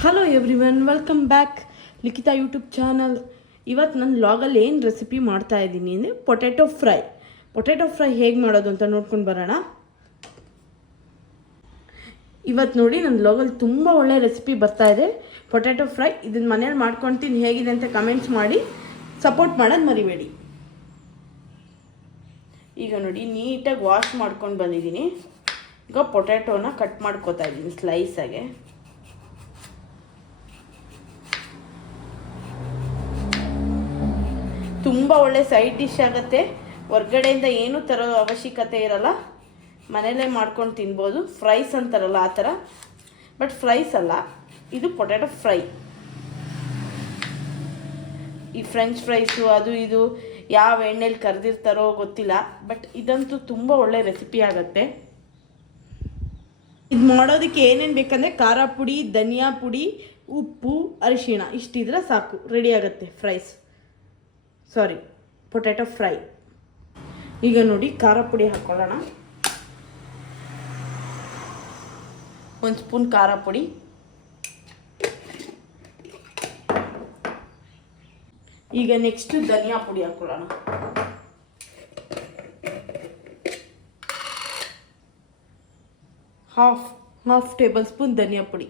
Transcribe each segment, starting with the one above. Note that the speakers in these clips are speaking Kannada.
Hello everyone, welcome back Likhitha YouTube channel. ಇವತ್ತು ನನ್ನ ಲಾಗಲ್ಲಿ ಏನು ರೆಸಿಪಿ ಮಾಡ್ತಾ ಇದ್ದೀನಿ ಅಂದರೆ ಪೊಟ್ಯಾಟೊ ಫ್ರೈ ಹೇಗೆ ಮಾಡೋದು ಅಂತ ನೋಡ್ಕೊಂಡು ಬರೋಣ. ಇವತ್ತು ನೋಡಿ ನನ್ನ ಲಾಗಲ್ಲಿ ತುಂಬ ಒಳ್ಳೆ ರೆಸಿಪಿ ಬರ್ತಾ ಇದೆ, ಪೊಟ್ಯಾಟೊ ಫ್ರೈ. ಇದನ್ನು ಮನೇಲಿ ಮಾಡ್ಕೊಳ್ತೀನಿ, ಹೇಗಿದೆ ಅಂತ ಕಮೆಂಟ್ಸ್ ಮಾಡಿ ಸಪೋರ್ಟ್ ಮಾಡೋದು ಮರಿಬೇಡಿ. ಈಗ ನೋಡಿ ನೀಟಾಗಿ ವಾಶ್ ಮಾಡ್ಕೊಂಡು ಬಂದಿದ್ದೀನಿ. ಈಗ ಪೊಟ್ಯಾಟೋನ ಕಟ್ ಮಾಡ್ಕೋತಾ ಇದ್ದೀನಿ ಸ್ಲೈಸಾಗೆ. ತುಂಬ ಒಳ್ಳೆ ಸೈಡ್ ಡಿಶ್ ಆಗುತ್ತೆ. ಹೊರ್ಗಡೆಯಿಂದ ಏನೂ ತರೋ ಅವಶ್ಯಕತೆ ಇರಲ್ಲ, ಮನೆಯಲ್ಲೇ ಮಾಡ್ಕೊಂಡು ತಿನ್ಬೋದು. ಫ್ರೈಸ್ ಅಂತಾರಲ್ಲ ಆ ಥರ, ಬಟ್ ಫ್ರೈಸ್ ಅಲ್ಲ, ಇದು ಪೊಟ್ಯಾಟೊ ಫ್ರೈ. ಈ ಫ್ರೆಂಚ್ ಫ್ರೈಸು ಅದು ಇದು ಯಾವ ಎಣ್ಣೆಲಿ ಕರೆದಿರ್ತಾರೋ ಗೊತ್ತಿಲ್ಲ, ಬಟ್ ಇದಂತೂ ತುಂಬ ಒಳ್ಳೆ ರೆಸಿಪಿ ಆಗುತ್ತೆ. ಇದು ಮಾಡೋದಕ್ಕೆ ಏನೇನು ಬೇಕಂದರೆ ಖಾರ ಪುಡಿ, ಧನಿಯಾ ಪುಡಿ, ಉಪ್ಪು, ಅರಿಶಿಣ ಇಷ್ಟಿದ್ರೆ ಸಾಕು, ರೆಡಿ ಆಗುತ್ತೆ ಪೊಟ್ಯಾಟೊ ಫ್ರೈ. ಈಗ ನೋಡಿ ಖಾರ ಪುಡಿ ಹಾಕ್ಕೊಳ್ಳೋಣ. 1 ಸ್ಪೂನ್ ಖಾರ ಪುಡಿ. ಈಗ ನೆಕ್ಸ್ಟ್ ಧನಿಯಾ ಪುಡಿ ಹಾಕ್ಕೊಳ್ಳೋಣ. ಹಾಫ್ ಟೇಬಲ್ ಸ್ಪೂನ್ ಧನಿಯಾ ಪುಡಿ.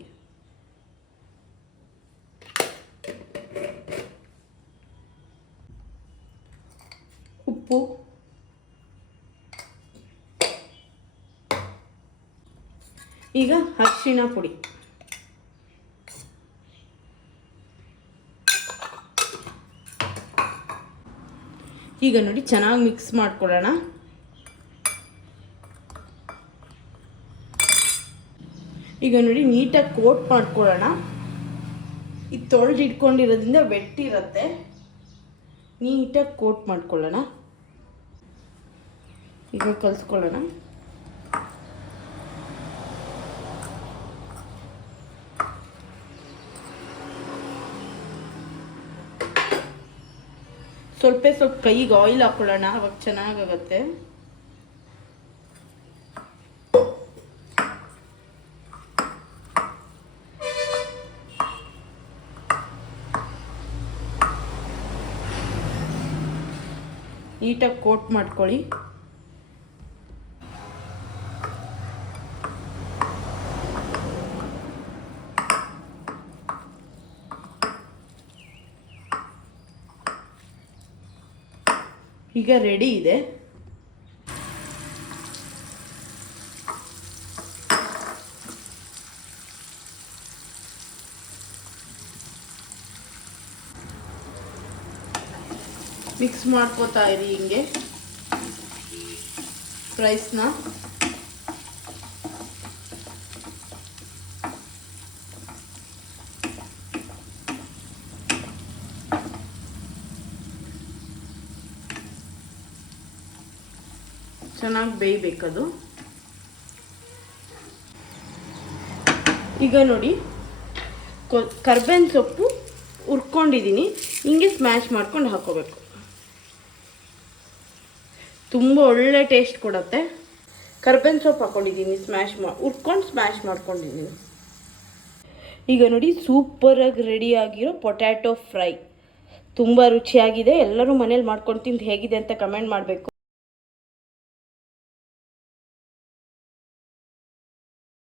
ಉಪ್ಪು, ಈಗ ಅರಿಶಿಣ ಪುಡಿ. ಈಗ ನೋಡಿ ಚೆನ್ನಾಗಿ ಮಿಕ್ಸ್ ಮಾಡ್ಕೊಳ್ಳೋಣ. ಈಗ ನೋಡಿ ನೀಟಾಗಿ ಕೋಟ್ ಮಾಡ್ಕೊಳ್ಳೋಣ. ಇದು ತೊಳೆದಿಟ್ಕೊಂಡಿರೋದ್ರಿಂದ ವೆಟ್ಟಿರುತ್ತೆ, ನೀಟಾಗಿ ಕೋಟ್ ಮಾಡ್ಕೊಳ್ಳೋಣ. ಈಗ ಕಲಿಸ್ಕೊಳ್ಳೋಣ. ಸ್ವಲ್ಪ ಕೈಗೆ ಆಯಿಲ್ ಹಾಕ್ಕೊಳ್ಳೋಣ, ಅವಾಗ ಚೆನ್ನಾಗಾಗತ್ತೆ. ನೀಟಾಗಿ ಕೋಟ್ ಮಾಡ್ಕೊಳ್ಳಿ. ಈಗ ರೆಡಿ ಇದೆ. ಮಿಕ್ಸ್ ಮಾಡ್ಕೋತಾ ಇರಿ ಹಿಂಗೆ ಫ್ರೈಸ್ನ. ಚೆನ್ನಾಗಿ ಬೇಯಬೇಕದು. ಈಗ ನೋಡಿ ಕರ್ಬೇವಿನ ಸೊಪ್ಪು ಹುರ್ಕೊಂಡಿದ್ದೀನಿ, ಹಿಂಗೆ ಸ್ಮ್ಯಾಶ್ ಮಾಡ್ಕೊಂಡು ಹಾಕೋಬೇಕು. ತುಂಬ ಒಳ್ಳೆ ಟೇಸ್ಟ್ ಕೊಡುತ್ತೆ. ಕರ್ಬೇವಿನ ಸೊಪ್ಪು ಹಾಕ್ಕೊಂಡಿದ್ದೀನಿ, ಹುರ್ಕೊಂಡು ಸ್ಮ್ಯಾಶ್ ಮಾಡ್ಕೊಂಡಿದ್ದೀನಿ. ಈಗ ನೋಡಿ ಸೂಪರಾಗಿ ರೆಡಿಯಾಗಿರೋ ಪೊಟ್ಯಾಟೊ ಫ್ರೈ ತುಂಬ ರುಚಿಯಾಗಿದೆ. ಎಲ್ಲರೂ ಮನೇಲಿ ಮಾಡ್ಕೊಂಡು ತಿಂದು ಹೇಗಿದೆ ಅಂತ ಕಮೆಂಟ್ ಮಾಡಬೇಕು.